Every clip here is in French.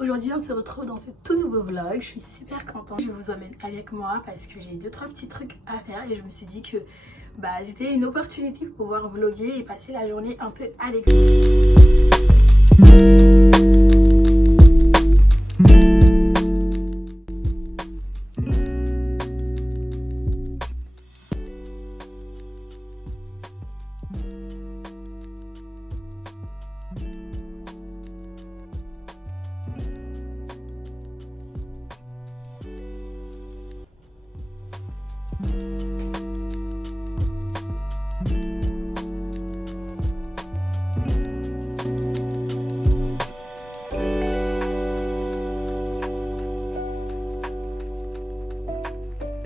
Aujourd'hui, on se retrouve dans ce tout nouveau vlog. Je suis super contente. Je vous emmène avec moi parce que j'ai 2-3 petits trucs à faire et je me suis dit que c'était une opportunité pour pouvoir vlogger et passer la journée un peu avec vous.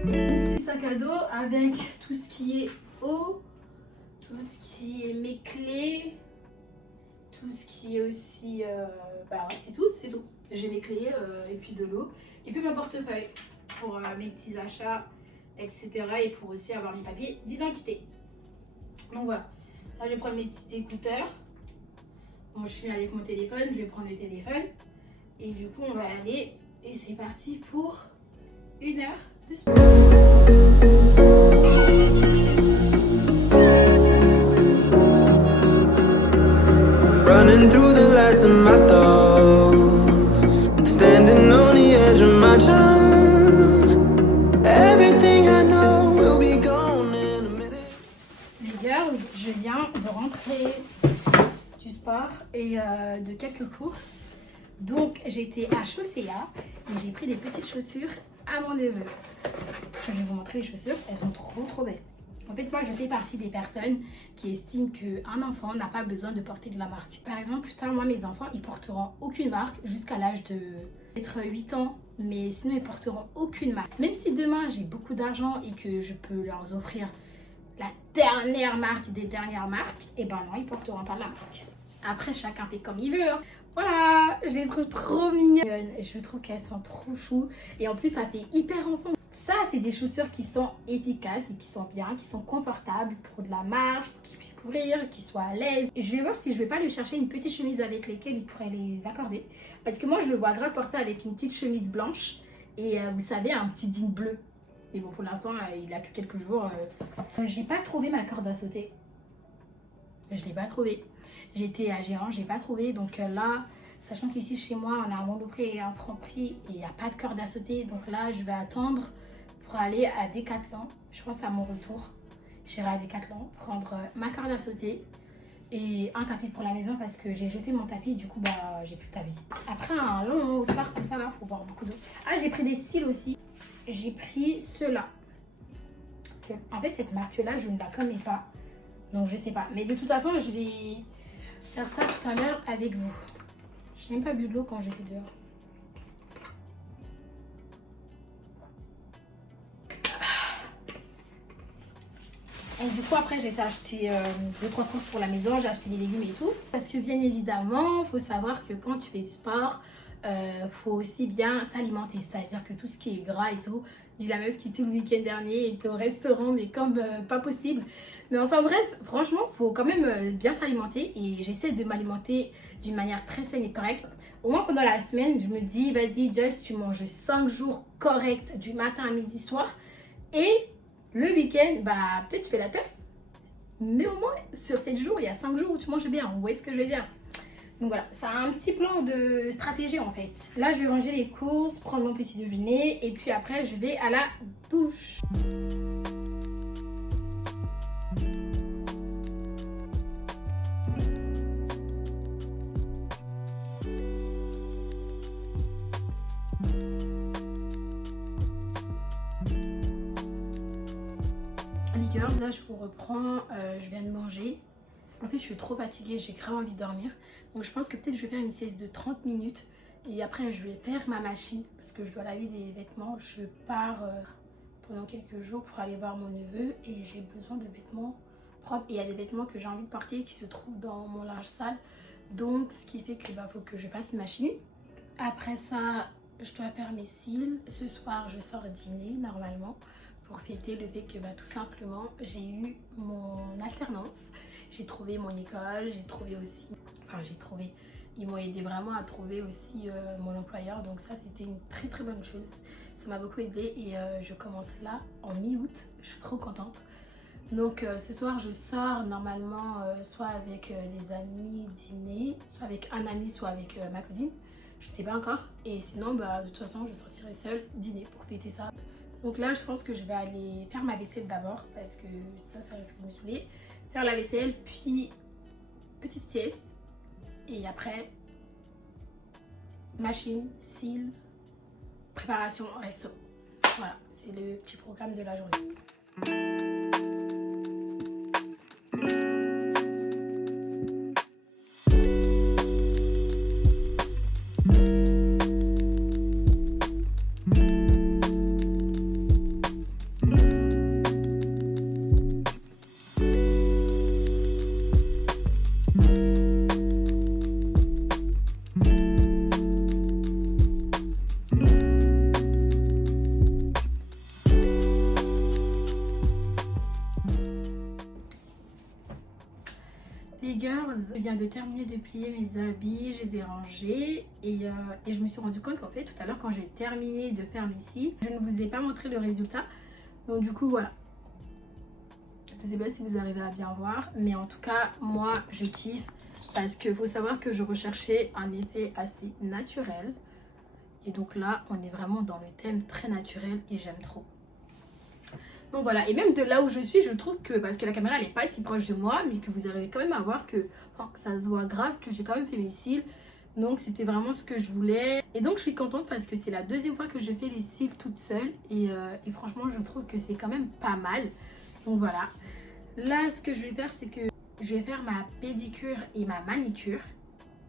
Petit sac à dos avec tout ce qui est eau, tout ce qui est mes clés, tout ce qui est aussi c'est tout. J'ai mes clés et puis de l'eau et puis mon portefeuille pour mes petits achats, etc. et pour aussi avoir mes papiers d'identité. Donc voilà, là je vais prendre mes petits écouteurs. Bon, je suis avec mon téléphone, je vais prendre le téléphone et du coup on va aller et c'est parti pour 1 heure de sport. Running through the last of my thoughts, standing on the edge of my time. Everything I know will be gone in a minute. Les girls, je viens de rentrer du sport et de quelques courses. Donc j'étais à Chaussea et j'ai pris des petites chaussures à mon neveu. Je vais vous montrer les chaussures, elles sont trop belles. En fait, moi, je fais partie des personnes qui estiment qu'un enfant n'a pas besoin de porter de la marque. Par exemple, plus tard, moi, mes enfants, ils porteront aucune marque jusqu'à l'âge de peut-être 8 ans. Mais sinon, ils porteront aucune marque. Même si demain, j'ai beaucoup d'argent et que je peux leur offrir la dernière marque des dernières marques, et ben non, ils porteront pas de la marque. Après, chacun fait comme il veut. Hein. Voilà, je les trouve trop mignonnes. Je trouve qu'elles sont trop chou. Et en plus, ça fait hyper enfant. Ça, c'est des chaussures qui sont efficaces et qui sont bien, qui sont confortables pour de la marche, pour qu'ils puissent courir, qu'ils soient à l'aise. Je vais voir si je vais pas lui chercher une petite chemise avec laquelle il pourrait les accorder. Parce que moi, je le vois grave porter avec une petite chemise blanche et vous savez, un petit jean bleu. Et bon, pour l'instant, il a que quelques jours. J'ai pas trouvé ma corde à sauter. Je l'ai pas trouvée. J'étais à Géant, j'ai pas trouvé. Donc là, sachant qu'ici chez moi, on a un Monoprix et un Franprix et il n'y a pas de corde à sauter. Donc là, je vais attendre pour aller à Decathlon. Je pense à mon retour. J'irai à Decathlon prendre ma corde à sauter et un tapis pour la maison parce que j'ai jeté mon tapis et du coup, j'ai plus de tapis. Après un long sport comme ça, là, faut boire beaucoup d'eau. Ah, j'ai pris des cils aussi. J'ai pris ceux-là. En fait, cette marque-là, je ne la connais pas. Donc, je sais pas. Mais de toute façon, je vais faire ça tout à l'heure avec vous. Je n'ai même pas bu de l'eau quand j'étais dehors. Et du coup, après, j'ai été acheter 2-3 courses pour la maison. J'ai acheté des légumes et tout. Parce que bien évidemment, il faut savoir que quand tu fais du sport, faut aussi bien s'alimenter. C'est-à-dire que tout ce qui est gras et tout, j'ai la meuf qui tout le week-end dernier était au restaurant, mais comme pas possible. Mais enfin bref, franchement, il faut quand même bien s'alimenter. Et j'essaie de m'alimenter d'une manière très saine et correcte. Au moins pendant la semaine, je me dis, vas-y Joyce, tu manges 5 jours corrects du matin à midi soir. Et le week-end, peut-être tu fais la teuf. Mais au moins, sur 7 jours, il y a 5 jours où tu manges bien. Vous voyez ce que je veux dire? Donc voilà, c'est un petit plan de stratégie en fait. Là, je vais ranger les courses, prendre mon petit déjeuner et puis après, je vais à la douche. Les girls, là, je vous reprends. Je viens de manger. En fait, je suis trop fatiguée, j'ai grave envie de dormir. Donc, je pense que peut-être je vais faire une sieste de 30 minutes. Et après, je vais faire ma machine parce que je dois laver des vêtements. Je pars pendant quelques jours pour aller voir mon neveu et j'ai besoin de vêtements propres. Et il y a des vêtements que j'ai envie de porter qui se trouvent dans mon linge sale. Donc, ce qui fait que faut que je fasse une machine. Après ça, je dois faire mes cils. Ce soir, je sors dîner normalement pour fêter le fait que tout simplement, j'ai eu mon alternance. J'ai trouvé mon école, j'ai trouvé aussi, ils m'ont aidé vraiment à trouver aussi mon employeur. Donc ça, c'était une très très bonne chose. Ça m'a beaucoup aidé et je commence là en mi-août. Je suis trop contente. Donc ce soir, je sors normalement soit avec des amis dîner, soit avec un ami, soit avec ma cousine. Je sais pas encore. Et sinon, bah, de toute façon, je sortirai seule dîner pour fêter ça. Donc là, je pense que je vais aller faire ma vaisselle d'abord parce que ça risque de me saouler. Faire la vaisselle, puis petite sieste. Et après, machine, cils, préparation, resto. Voilà, c'est le petit programme de la journée. Les girls, je viens de terminer de plier mes habits, je les ai rangés et je me suis rendu compte qu'en fait tout à l'heure quand j'ai terminé de faire mes cils, je ne vous ai pas montré le résultat. Donc du coup voilà, je ne sais pas si vous arrivez à bien voir, mais en tout cas moi je kiffe parce qu'il faut savoir que je recherchais un effet assez naturel. Et donc là on est vraiment dans le thème très naturel et j'aime trop. Donc voilà, et même de là où je suis, je trouve que, parce que la caméra elle est pas si proche de moi, mais que vous arrivez quand même à voir que ça se voit grave, que j'ai quand même fait mes cils. Donc c'était vraiment ce que je voulais. Et donc je suis contente parce que c'est la deuxième fois que je fais les cils toute seule. Et franchement je trouve que c'est quand même pas mal. Donc voilà. Là ce que je vais faire c'est que je vais faire ma pédicure et ma manicure.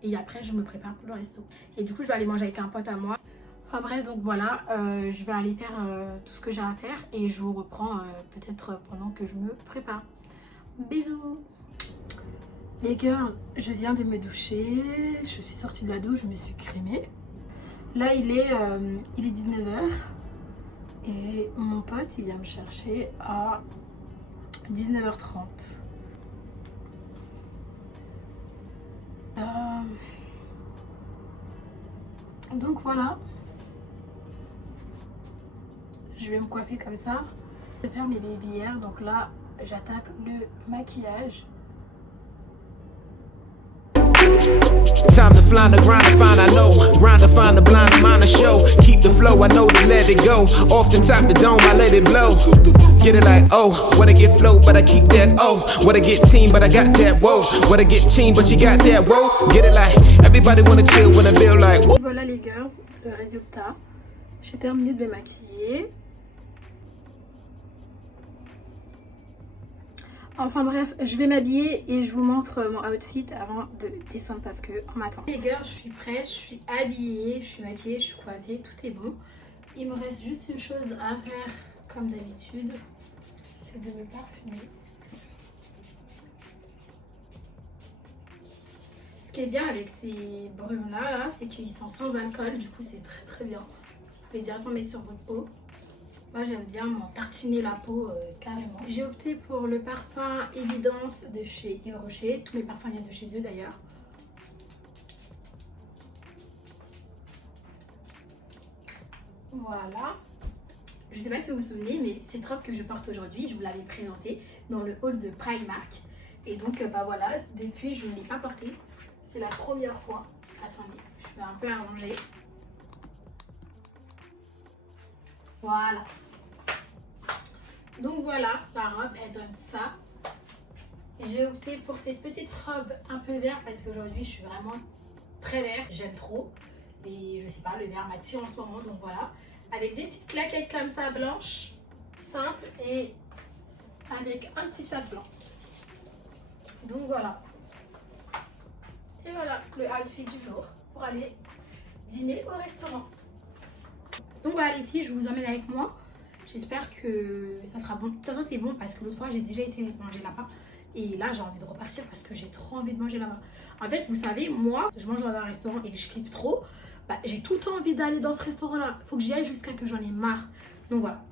Et après je me prépare pour le resto. Et du coup je vais aller manger avec un pote à moi. Enfin bref, donc voilà, je vais aller faire tout ce que j'ai à faire et je vous reprends peut-être pendant que je me prépare. Bisous. Les girls, je viens de me doucher, je suis sortie de la douche, je me suis crémée. Là il est 19h et mon pote il vient me chercher à 19h30. Donc voilà. Je vais me coiffer comme ça. Je vais faire mes babyères. Donc là, j'attaque le maquillage. Time to fly the grind to find I know. Grind to find the blind mind to show. Keep the flow, I know to let it go. Off the top the dome, I let it blow. Get it like, oh, what I get flow, but I keep that, oh. What I get team, but I got that, whoa. What I get team, but you got that, whoa. Get it like, everybody wanna chill when I feel like, oh. Voilà les girls, le résultat. J'ai terminé de me maquiller. Enfin bref, je vais m'habiller et je vous montre mon outfit avant de descendre parce qu'on m'attend. Les girls, je suis prête, je suis habillée, je suis maquillée, je suis coiffée, tout est bon. Il me reste juste une chose à faire comme d'habitude, c'est de me parfumer. Ce qui est bien avec ces brumes là, c'est qu'ils sont sans alcool, du coup c'est très très bien. Vous pouvez directement mettre sur votre peau. Moi j'aime bien m'en tartiner la peau carrément. J'ai opté pour le parfum Évidence de chez Yves Rocher. Tous mes parfums viennent de chez eux d'ailleurs. Voilà. Je ne sais pas si vous vous souvenez, mais cette robe que je porte aujourd'hui, je vous l'avais présentée dans le haul de Primark. Et donc bah voilà, depuis je ne l'ai pas portée. C'est la première fois. Attendez, je vais un peu arranger. Voilà. Donc voilà, la robe, elle donne ça. J'ai opté pour cette petite robe un peu vert parce qu'aujourd'hui, je suis vraiment très vert. J'aime trop. Et je sais pas, le vert m'attire en ce moment, donc voilà. Avec des petites claquettes comme ça, blanches, simples et avec un petit sac blanc. Donc voilà. Et voilà, le outfit du jour pour aller dîner au restaurant. Donc voilà les filles, je vous emmène avec moi. J'espère que ça sera bon. De toute façon c'est bon parce que l'autre fois j'ai déjà été manger là-bas. Et là j'ai envie de repartir parce que j'ai trop envie de manger là-bas. En fait vous savez, moi je mange dans un restaurant et que je kiffe trop. Bah, j'ai tout le temps envie d'aller dans ce restaurant là. Faut que j'y aille jusqu'à que j'en ai marre. Donc voilà.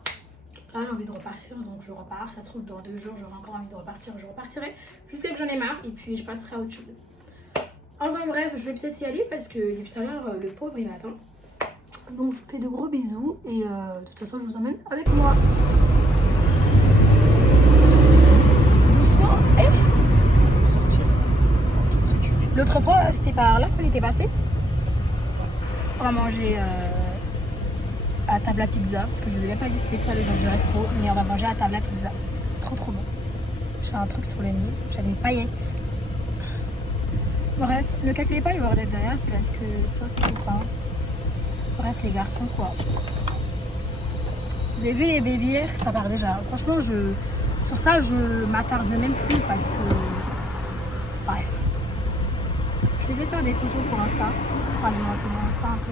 Là j'ai envie de repartir donc je repars. Ça se trouve dans 2 jours j'aurai encore envie de repartir. Je repartirai jusqu'à que j'en ai marre et puis je passerai à autre chose. Enfin bref, je vais peut-être y aller parce que depuis tout à l'heure, le pauvre il m'attend. Donc je vous fais de gros bisous et de toute façon je vous emmène avec moi. Doucement. L'autre fois c'était par là qu'on était passé. On va manger à table à pizza parce que je vous avais pas dit c'était quoi le nom du resto, mais on va manger à table à pizza. C'est trop bon. J'ai un truc sur le nez, j'avais une paillette. Bref, ne calculez pas le bordel derrière, c'est parce que ça c'est pas. Bref les garçons quoi. Vous avez vu les bébés, ça part déjà. Franchement sur ça je m'attarde même plus parce que. Bref. Je vais essayer de faire des photos pour Insta, pour alimenter mon Insta un peu,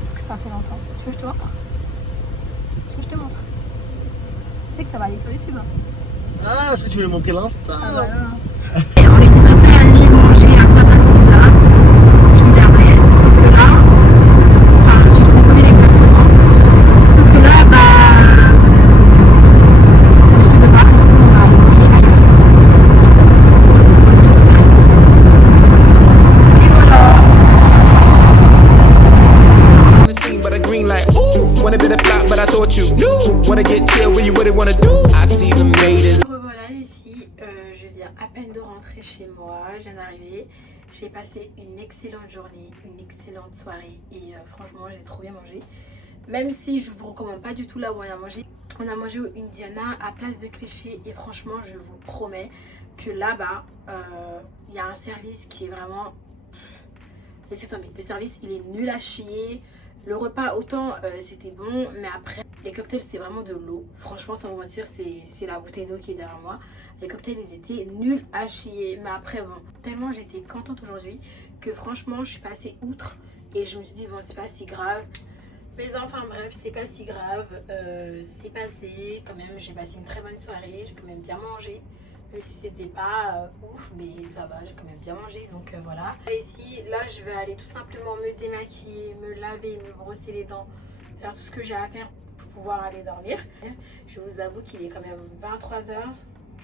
parce que ça fait longtemps. Tu veux que je te montre? Tu veux que je te montre? Tu sais que ça va aller sur YouTube. Hein. Ah, est-ce que tu voulais montrer l'Insta? Ah voilà. Et on était censé aller manger à table à pizza, celui d'après, sauf que là, enfin sur Franconville exactement, sauf que là, bah, on se veut pas, du coup on va aller manger ailleurs. Je sais pas. Et voilà. On the scene, but a green light. Ooh, wanna be the flop, but I thought you knew. Wanna get chill when you really wanna do. I see them haters. Revoilà les filles, je viens à peine de rentrer chez moi, je viens d'arriver. J'ai passé une excellente journée, une excellente soirée et franchement j'ai trop bien mangé. Même si je vous recommande pas du tout là où on a mangé. On a mangé au Indiana à Place de Clichy et franchement je vous promets que là-bas il y a un service qui est vraiment... Laissez tomber, le service il est nul à chier. Le repas autant c'était bon, mais après les cocktails c'était vraiment de l'eau. Franchement sans vous mentir c'est la bouteille d'eau qui est derrière moi. Les cocktails ils étaient nuls à chier, mais après bon, tellement j'étais contente aujourd'hui que franchement je suis passée outre et je me suis dit bon c'est pas si grave. Mais enfin bref c'est pas si grave, c'est passé quand même, j'ai passé une très bonne soirée, j'ai quand même bien mangé. Même si c'était pas ouf, mais ça va, j'ai quand même bien mangé, donc voilà. Les filles, là je vais aller tout simplement me démaquiller, me laver, me brosser les dents, faire tout ce que j'ai à faire pour pouvoir aller dormir. Je vous avoue qu'il est quand même 23 h.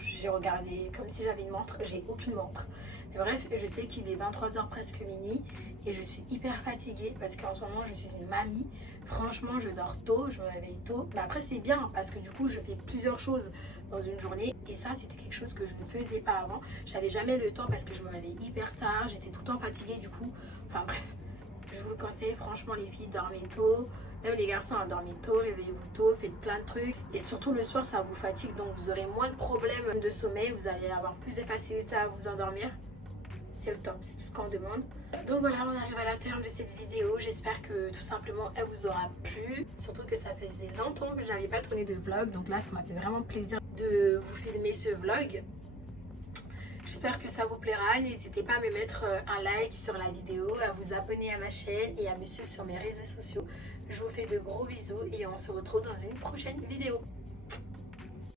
J'ai regardé comme si j'avais une montre, j'ai aucune montre. Mais bref, je sais qu'il est 23 h presque minuit et je suis hyper fatiguée parce qu'en ce moment je suis une mamie. Franchement, je dors tôt, je me réveille tôt. Mais après c'est bien parce que du coup je fais plusieurs choses dans une journée et ça c'était quelque chose que je ne faisais pas avant. J'avais jamais le temps parce que je me réveillais hyper tard, j'étais tout le temps fatiguée du coup. Enfin bref, je vous le conseille, franchement les filles, dormez tôt. Même les garçons, dormez tôt, réveillez-vous tôt, faites plein de trucs. Et surtout le soir ça vous fatigue donc vous aurez moins de problèmes de sommeil, vous allez avoir plus de facilité à vous endormir. C'est le top, c'est tout ce qu'on demande. Donc voilà, on arrive à la terme de cette vidéo. J'espère que tout simplement elle vous aura plu. Surtout que ça faisait longtemps que je n'avais pas tourné de vlog. Donc là, ça m'a fait vraiment plaisir de vous filmer ce vlog. J'espère que ça vous plaira. N'hésitez pas à me mettre un like sur la vidéo, à vous abonner à ma chaîne et à me suivre sur mes réseaux sociaux. Je vous fais de gros bisous et on se retrouve dans une prochaine vidéo.